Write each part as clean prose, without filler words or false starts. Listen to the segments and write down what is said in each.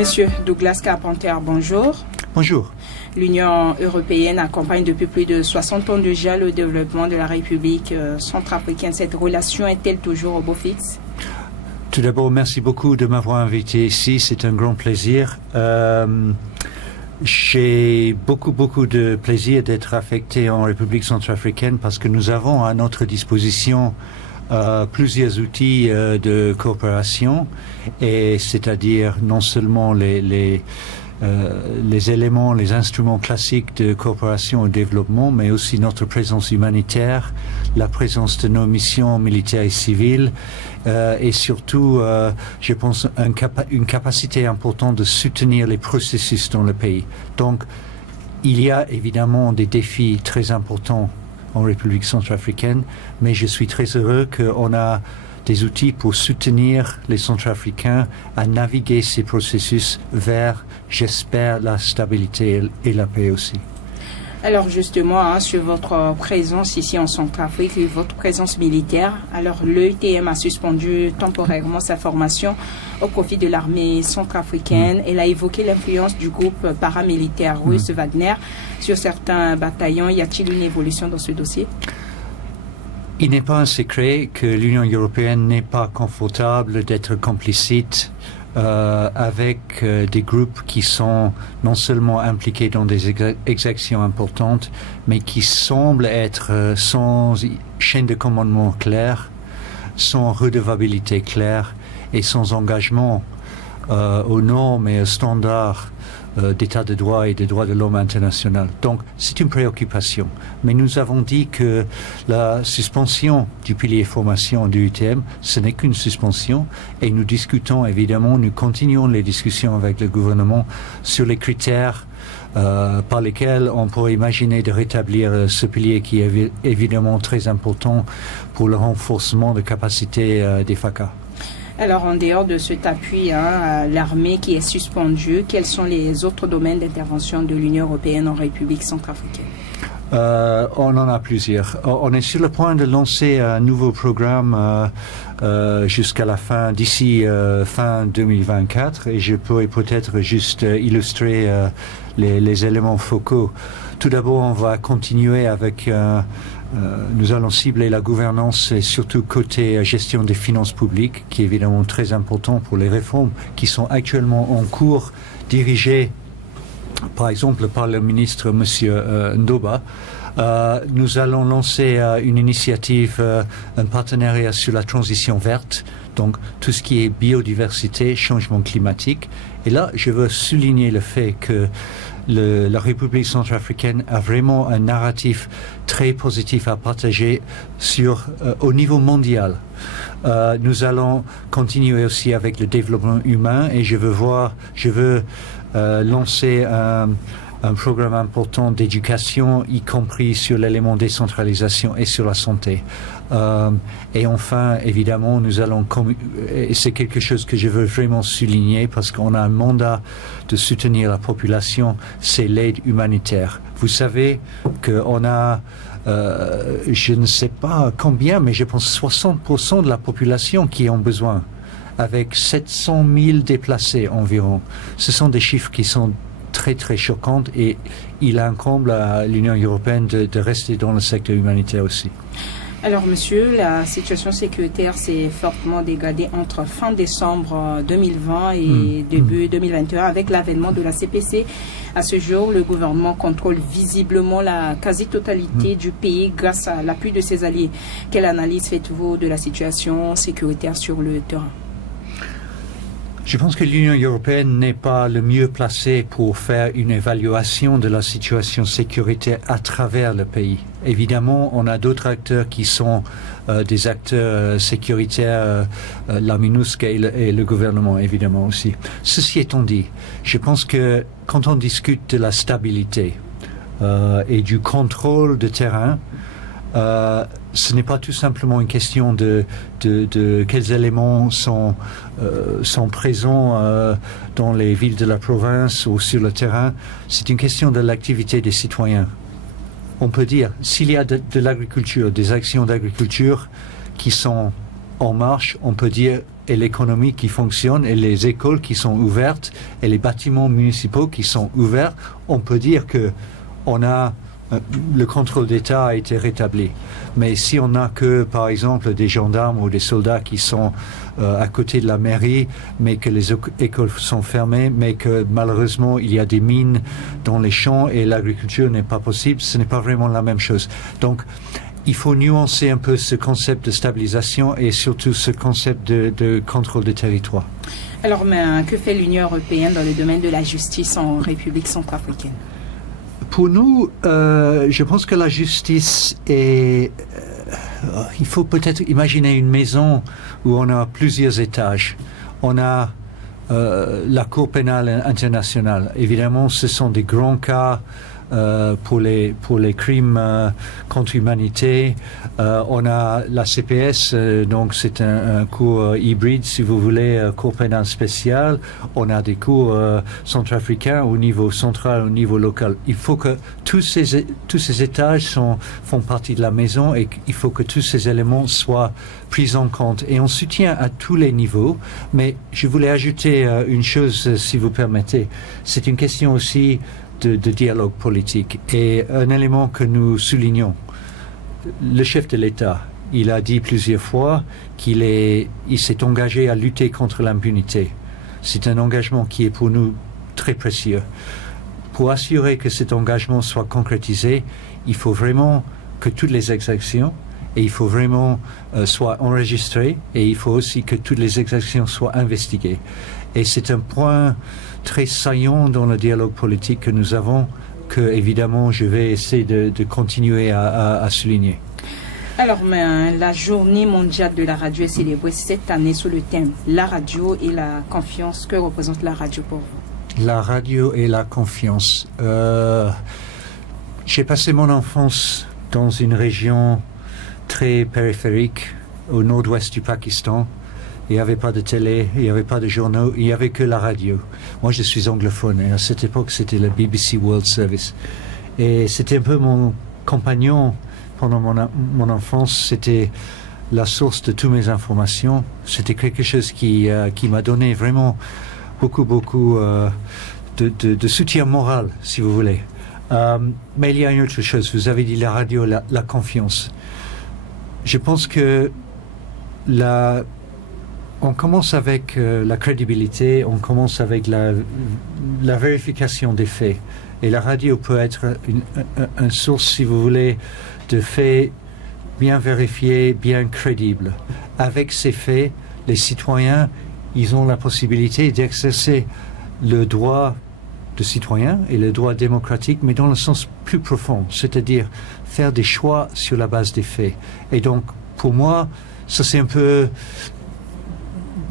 Monsieur Douglas Carpenter, bonjour. Bonjour. L'Union européenne accompagne depuis plus de 60 ans déjà le développement de la République centrafricaine. Cette relation est-elle toujours au beau fixe? Tout d'abord, merci beaucoup de m'avoir invité ici. C'est un grand plaisir. J'ai beaucoup de plaisir d'être affecté en République centrafricaine parce que nous avons à notre disposition plusieurs outils de coopération, et c'est-à-dire non seulement les éléments, les instruments classiques de coopération au développement, mais aussi notre présence humanitaire, la présence de nos missions militaires et civiles, et surtout, je pense, une capacité importante de soutenir les processus dans le pays. Donc, il y a évidemment des défis très importants en République centrafricaine, mais je suis très heureux qu'on a des outils pour soutenir les Centrafricains à naviguer ces processus vers, j'espère, la stabilité et la paix aussi. Alors justement, sur votre présence ici en Centrafrique et votre présence militaire, alors l'EUTM a suspendu temporairement sa formation au profit de l'armée centrafricaine. Elle a évoqué l'influence du groupe paramilitaire russe Wagner sur certains bataillons. Y a-t-il une évolution dans ce dossier? Il n'est pas un secret que l'Union européenne n'est pas confortable d'être complicite avec des groupes qui sont non seulement impliqués dans des exactions importantes, mais qui semblent être sans chaîne de commandement claire, sans redevabilité claire et sans engagement aux normes et aux standards d'état de droit et des droits de l'homme international. Donc, c'est une préoccupation. Mais nous avons dit que la suspension du pilier formation du UTM, ce n'est qu'une suspension, et nous discutons évidemment, nous continuons les discussions avec le gouvernement sur les critères par lesquels on pourrait imaginer de rétablir ce pilier qui est évidemment très important pour le renforcement de capacité des FACA. Alors, en dehors de cet appui à l'armée qui est suspendue, quels sont les autres domaines d'intervention de l'Union européenne en République centrafricaine? On en a plusieurs. On est sur le point de lancer un nouveau programme jusqu'à la fin, d'ici fin 2024, et je pourrais peut-être juste illustrer les éléments focaux. Tout d'abord, on va continuer avec nous allons cibler la gouvernance et surtout côté gestion des finances publiques, qui est évidemment très important pour les réformes qui sont actuellement en cours, dirigées par exemple par le ministre Monsieur Ndoba. Nous allons lancer une initiative, un partenariat sur la transition verte, donc tout ce qui est biodiversité, changement climatique. Et là, je veux souligner le fait que la République centrafricaine a vraiment un narratif très positif à partager au niveau mondial. Nous allons continuer aussi avec le développement humain, et je veux lancer un programme important d'éducation, y compris sur l'élément décentralisation et sur la santé. Et enfin, évidemment, et c'est quelque chose que je veux vraiment souligner parce qu'on a un mandat de soutenir la population, c'est l'aide humanitaire. Vous savez qu'on a, je ne sais pas combien, mais je pense 60% de la population qui en besoin, avec 700 000 déplacés environ. Ce sont des chiffres qui sont très choquantes, et il incombe à l'Union européenne de rester dans le secteur humanitaire aussi. Alors, monsieur, la situation sécuritaire s'est fortement dégradée entre fin décembre 2020 et début 2021 avec l'avènement de la CPC. À ce jour, le gouvernement contrôle visiblement la quasi-totalité du pays grâce à l'appui de ses alliés. Quelle analyse faites-vous de la situation sécuritaire sur le terrain? Je pense que l'Union européenne n'est pas le mieux placée pour faire une évaluation de la situation sécuritaire à travers le pays. Évidemment, on a d'autres acteurs qui sont des acteurs sécuritaires, la MINUSCA et le gouvernement, évidemment aussi. Ceci étant dit, je pense que quand on discute de la stabilité et du contrôle de terrain, ce n'est pas tout simplement une question de quels éléments sont présents dans les villes de la province ou sur le terrain. C'est une question de l'activité des citoyens. On peut dire, s'il y a de l'agriculture, des actions d'agriculture qui sont en marche, on peut dire et l'économie qui fonctionne et les écoles qui sont ouvertes et les bâtiments municipaux qui sont ouverts, on peut dire que le contrôle d'État a été rétabli. Mais si on n'a que, par exemple, des gendarmes ou des soldats qui sont à côté de la mairie, mais que les écoles sont fermées, mais que malheureusement il y a des mines dans les champs et l'agriculture n'est pas possible, ce n'est pas vraiment la même chose. Donc, il faut nuancer un peu ce concept de stabilisation et surtout ce concept de contrôle du territoire. Alors, mais que fait l'Union européenne dans le domaine de la justice en République centrafricaine? Pour nous, je pense que la justice est... il faut peut-être imaginer une maison où on a plusieurs étages. On a la Cour pénale internationale. Évidemment, ce sont des grands cas pour les crimes contre l'humanité. On a la CPS, donc c'est un cours hybride, si vous voulez, cour pénale spéciale. On a des cours centrafricains au niveau central, au niveau local. Il faut que tous ces étages font partie de la maison et il faut que tous ces éléments soient pris en compte. Et on soutient à tous les niveaux, mais je voulais ajouter une chose, si vous permettez. C'est une question aussi de dialogue politique. Et un élément que nous soulignons, le chef de l'État, il a dit plusieurs fois qu'il s'est engagé à lutter contre l'impunité. C'est un engagement qui est pour nous très précieux. Pour assurer que cet engagement soit concrétisé, il faut vraiment que toutes les exactions, et il faut vraiment soient enregistrées, et il faut aussi que toutes les exactions soient investiguées. Et c'est un point très saillant dans le dialogue politique que nous avons, que évidemment je vais essayer de continuer à souligner. Alors, mais, la journée mondiale de la radio est célébrée cette année sous le thème « La radio et la confiance ». Que représente la radio pour vous? La radio et la confiance. J'ai passé mon enfance dans une région très périphérique, au nord-ouest du Pakistan. Il n'y avait pas de télé, il n'y avait pas de journaux, il n'y avait que la radio. Moi, je suis anglophone et à cette époque, c'était le BBC World Service. Et c'était un peu mon compagnon pendant mon enfance. C'était la source de toutes mes informations. C'était quelque chose qui m'a donné vraiment beaucoup de soutien moral, si vous voulez. Mais il y a une autre chose. Vous avez dit la radio, la confiance. Je pense que on commence avec la crédibilité, on commence avec la vérification des faits. Et la radio peut être une source, si vous voulez, de faits bien vérifiés, bien crédibles. Avec ces faits, les citoyens, ils ont la possibilité d'exercer le droit de citoyen et le droit démocratique, mais dans le sens plus profond, c'est-à-dire faire des choix sur la base des faits. Et donc, pour moi, ça c'est un peu...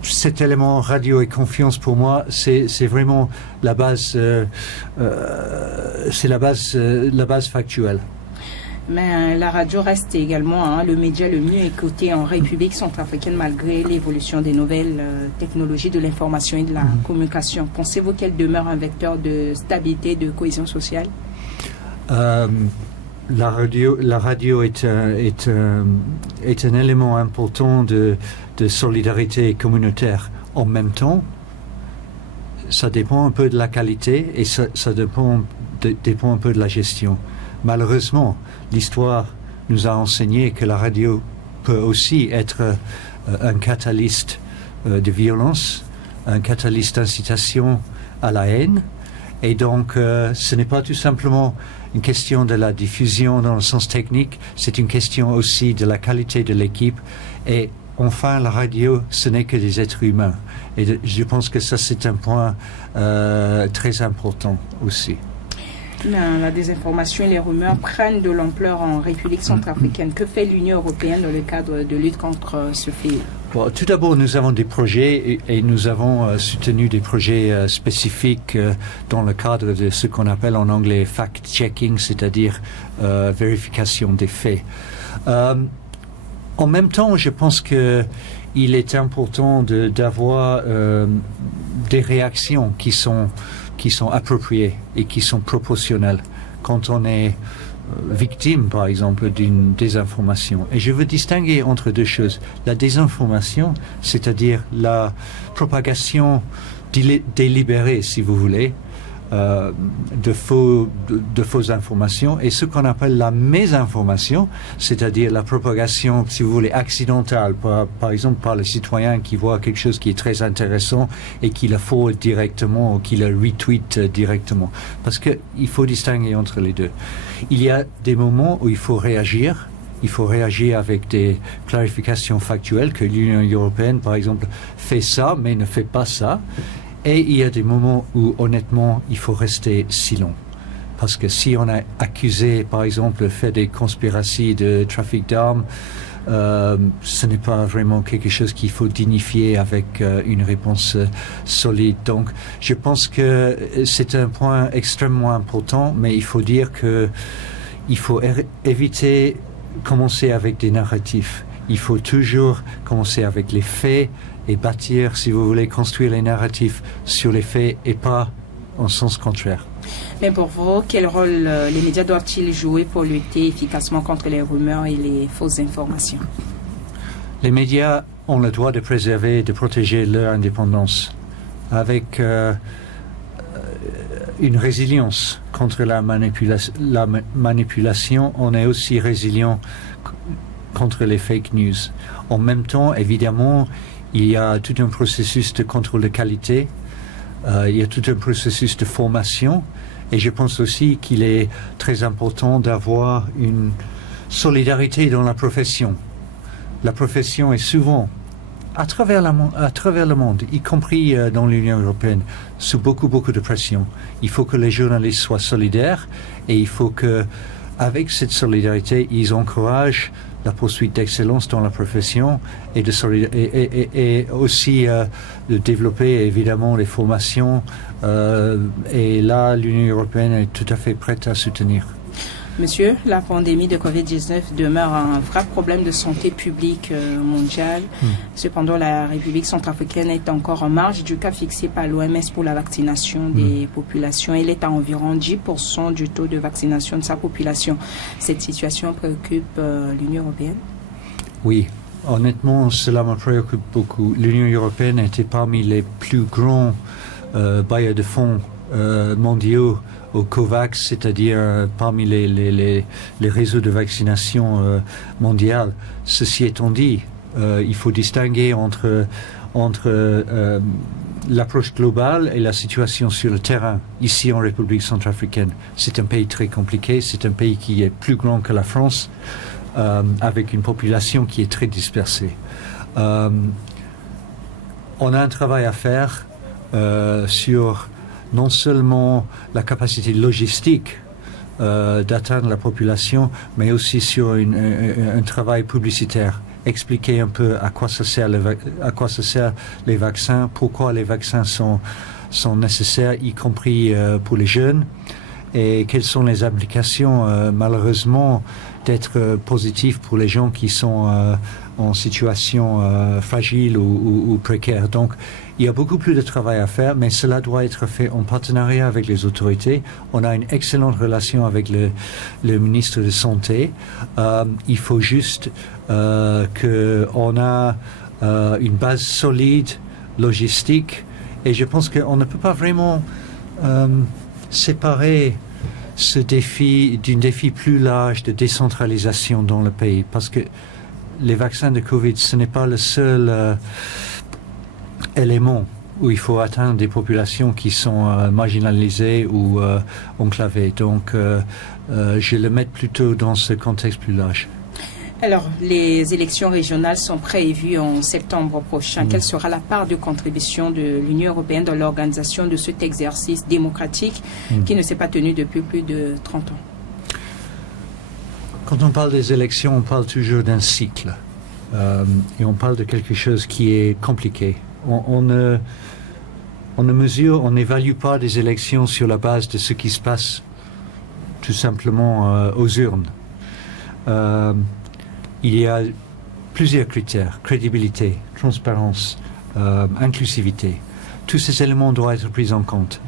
Cet élément radio et confiance, pour moi, c'est vraiment la base, c'est la base factuelle. Mais la radio reste également le média le mieux écouté en République centrafricaine malgré l'évolution des nouvelles technologies de l'information et de la communication. Pensez-vous qu'elle demeure un vecteur de stabilité et de cohésion sociale? La radio est un élément important de solidarité communautaire. En même temps, ça dépend un peu de la qualité et ça dépend un peu de la gestion. Malheureusement, l'histoire nous a enseigné que la radio peut aussi être un catalyste de violence, un catalyste d'incitation à la haine. Et donc, ce n'est pas tout simplement une question de la diffusion dans le sens technique, c'est une question aussi de la qualité de l'équipe. Et enfin, la radio, ce n'est que des êtres humains. Et je pense que ça, c'est un point très important aussi. La désinformation et les rumeurs prennent de l'ampleur en République centrafricaine. Que fait l'Union européenne dans le cadre de lutte contre ce fléau? Bon, tout d'abord, nous avons des projets et nous avons soutenu des projets spécifiques dans le cadre de ce qu'on appelle en anglais fact-checking, c'est-à-dire vérification des faits. En même temps, je pense qu'il est important d'avoir des réactions qui sont appropriées et qui sont proportionnelles. quand on est victime, par exemple, d'une désinformation. Et je veux distinguer entre deux choses. La désinformation, c'est-à-dire la propagation délibérée, si vous voulez, de fausses informations, et ce qu'on appelle la mésinformation, c'est-à-dire la propagation, si vous voulez, accidentelle, par exemple par le citoyen qui voit quelque chose qui est très intéressant et qui le forward directement ou qui le retweet directement. Parce qu'il faut distinguer entre les deux. Il y a des moments où il faut réagir. Il faut réagir avec des clarifications factuelles que l'Union européenne, par exemple, fait ça, mais ne fait pas ça. Et il y a des moments où, honnêtement, il faut rester silent. Parce que si on a accusé, par exemple, le fait des conspiracies de trafic d'armes, ce n'est pas vraiment quelque chose qu'il faut dignifier avec une réponse solide. Donc, je pense que c'est un point extrêmement important, mais il faut dire que il faut éviter commencer avec des narratifs. Il faut toujours commencer avec les faits et bâtir, si vous voulez, construire les narratifs sur les faits et pas en sens contraire. Mais pour vous, quel rôle les médias doivent-ils jouer pour lutter efficacement contre les rumeurs et les fausses informations? Les médias ont le droit de préserver et de protéger leur indépendance avec une résilience contre la manipulation. On est aussi résilient contre les fake news. En même temps, évidemment, il y a tout un processus de contrôle de qualité, il y a tout un processus de formation, et je pense aussi qu'il est très important d'avoir une solidarité dans la profession. La profession est souvent, à travers le monde, y compris dans l'Union européenne, sous beaucoup de pression. Il faut que les journalistes soient solidaires, et il faut que, avec cette solidarité, ils encouragent la poursuite d'excellence dans la profession et aussi de développer évidemment les formations. Et là, l'Union européenne est tout à fait prête à soutenir. Monsieur, la pandémie de Covid-19 demeure un vrai problème de santé publique mondiale. Cependant, la République centrafricaine est encore en marge du cap fixé par l'OMS pour la vaccination des populations. Elle est à environ 10% du taux de vaccination de sa population. Cette situation préoccupe l'Union européenne? Oui, honnêtement, cela me préoccupe beaucoup. L'Union européenne était parmi les plus grands bailleurs de fonds mondiaux au COVAX, c'est-à-dire parmi les réseaux de vaccination mondial. Ceci étant dit, il faut distinguer entre l'approche globale et la situation sur le terrain, ici en République centrafricaine. C'est un pays très compliqué, c'est un pays qui est plus grand que la France, avec une population qui est très dispersée. On a un travail à faire sur non seulement la capacité logistique d'atteindre la population, mais aussi sur un travail publicitaire. Expliquer un peu à quoi ça sert les vaccins, pourquoi les vaccins sont nécessaires, y compris pour les jeunes, et quelles sont les implications, malheureusement, d'être positif pour les gens qui sont en situation fragile ou précaire. Donc, il y a beaucoup plus de travail à faire, mais cela doit être fait en partenariat avec les autorités. On a une excellente relation avec le ministre de Santé. Il faut juste qu'on a une base solide, logistique, et je pense qu'on ne peut pas vraiment séparer ce défi d'un défi plus large de décentralisation dans le pays, parce que les vaccins de Covid, ce n'est pas le seul élément où il faut atteindre des populations qui sont marginalisées ou enclavées. Donc, je le mets plutôt dans ce contexte plus large. Alors, les élections régionales sont prévues en septembre prochain. Quelle sera la part de contribution de l'Union européenne dans l'organisation de cet exercice démocratique qui ne s'est pas tenu depuis plus de 30 ans? Quand on parle des élections, on parle toujours d'un cycle. Et on parle de quelque chose qui est compliqué. On ne mesure, on n'évalue pas des élections sur la base de ce qui se passe tout simplement aux urnes. Il y a plusieurs critères: crédibilité, transparence, inclusivité. Tous ces éléments doivent être pris en compte.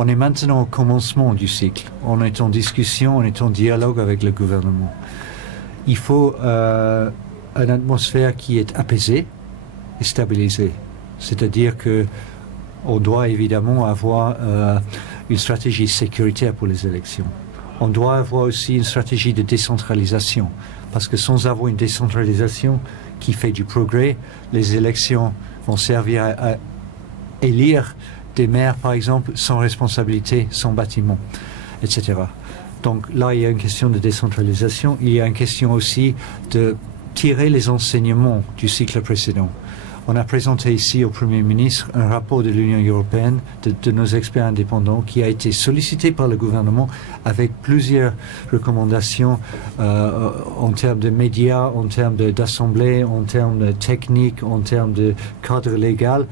On est maintenant au commencement du cycle. On est en discussion, on est en dialogue avec le gouvernement. Il faut une atmosphère qui est apaisée et stabilisée. C'est-à-dire que on doit évidemment avoir une stratégie sécuritaire pour les élections. On doit avoir aussi une stratégie de décentralisation, parce que sans avoir une décentralisation qui fait du progrès, les élections vont servir à élire des maires, par exemple, sans responsabilité, sans bâtiment, etc. Donc là, il y a une question de décentralisation. Il y a une question aussi de tirer les enseignements du cycle précédent. On a présenté ici au Premier ministre un rapport de l'Union européenne, de nos experts indépendants, qui a été sollicité par le gouvernement avec plusieurs recommandations en termes de médias, en termes d'assemblée, en termes de techniques, en termes de cadre légal.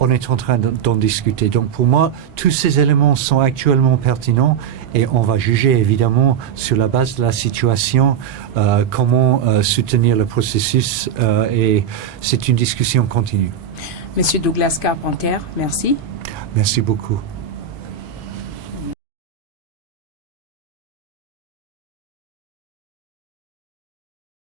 On est en train d'en discuter. Donc pour moi, tous ces éléments sont actuellement pertinents et on va juger évidemment sur la base de la situation comment soutenir le processus et c'est une discussion continue. Monsieur Douglas Carpenter, merci. Merci beaucoup.